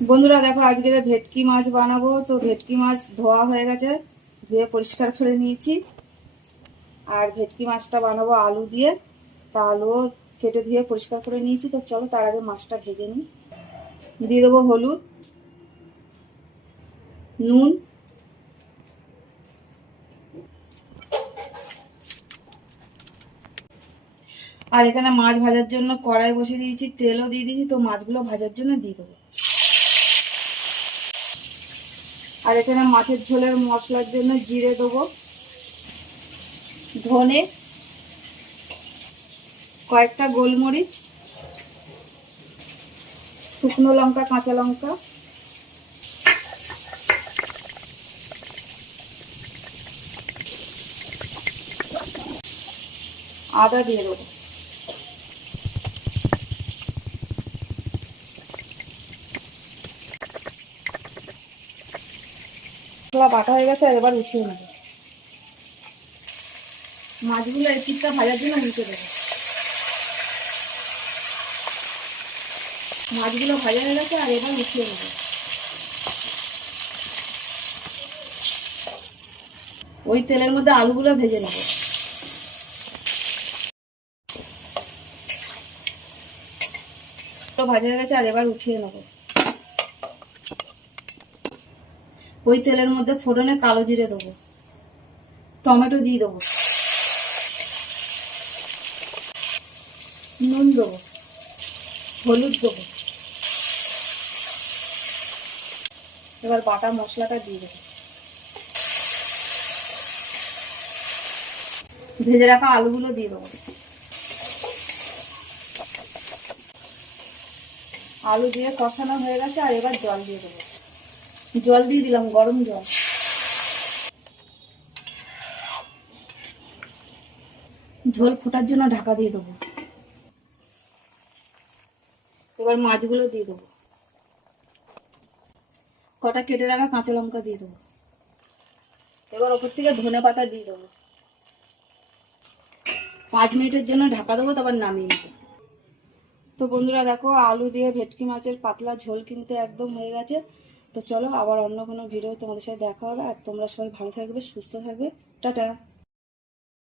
বন্ধুরা দেখো, আজকে ভেটকি মাছ বানাবো। তো ভেটকি মাছ ধোয়া হয়ে গেছে, ধুয়ে পরিষ্কার করে নিয়েছি। আর ভেটকি মাছটা বানাবো আলু দিয়ে। তা আলুও কেটে ধুয়ে পরিষ্কার করে নিয়েছি। তো চলো তার আগে মাছটা ভেজে নিই। দিয়ে দেবো হলুদ, নুন, আর এখানে মাছ ভাজার জন্য কড়াই বসিয়ে দিয়েছি, তেলও দিয়ে দিয়েছি। তো মাছগুলো ভাজার জন্য দিয়ে দেবো। আর এখানে মাছের ঝোলের মশলার জন্য জিরে দেবো, ধনে, কয়েকটা গোলমরিচ, শুকনো লঙ্কা, কাঁচা লঙ্কা, আদা দিয়ে দেবো। মশলা বাটা হয়ে গেছে, আর এবার উঠিয়ে নেবো। মাছগুলো এই পিঠটা ভাজার জন্য উঠে দেবো। মাছগুলো ভাজা হয়ে গেছে, আর এবার উঠিয়ে নেবো। ওই তেলের মধ্যে আলুগুলো ভেজে নেবো। ভাজা হয়ে গেছে, আর এবার উঠিয়ে নেবো। ওই তেলের মধ্যে ফোড়নে কালো জিরে দেবো, টমেটো দিয়ে দেবো, নুন দেবো, হলুদ দেবো। এবার বাটা মশলাটা দিয়ে দেবো। ভেজে রাখা আলুগুলো দিয়ে দেবো। আলু দিয়ে কষানো হয়ে গেছে, আর এবার জল দিয়ে দেবো। জল দিয়ে দিলাম, গরম জল। ঝোল ফোটার জন্য ঢাকা দিয়ে দেবো। এবার মাছগুলো দিয়ে দেবো। কটা কেটে রাখা কাঁচা লঙ্কা দিয়ে দেবো। এবার ওপর থেকে ধনে পাতা দিয়ে দেবো। 5 মিনিটের জন্য ঢাকা দেবো, তারপর নামিয়ে নেবো। তো বন্ধুরা দেখো, আলু দিয়ে ভেটকি মাছের পাতলা ঝোল কিন্তু একদম হয়ে গেছে। তো চলো আবার অন্য কোনো ভিডিও তোমাদের সাথে দেখা হবে। আর তোমরা সবাই ভালো থাকবে, সুস্থ থাকবে। টাটা।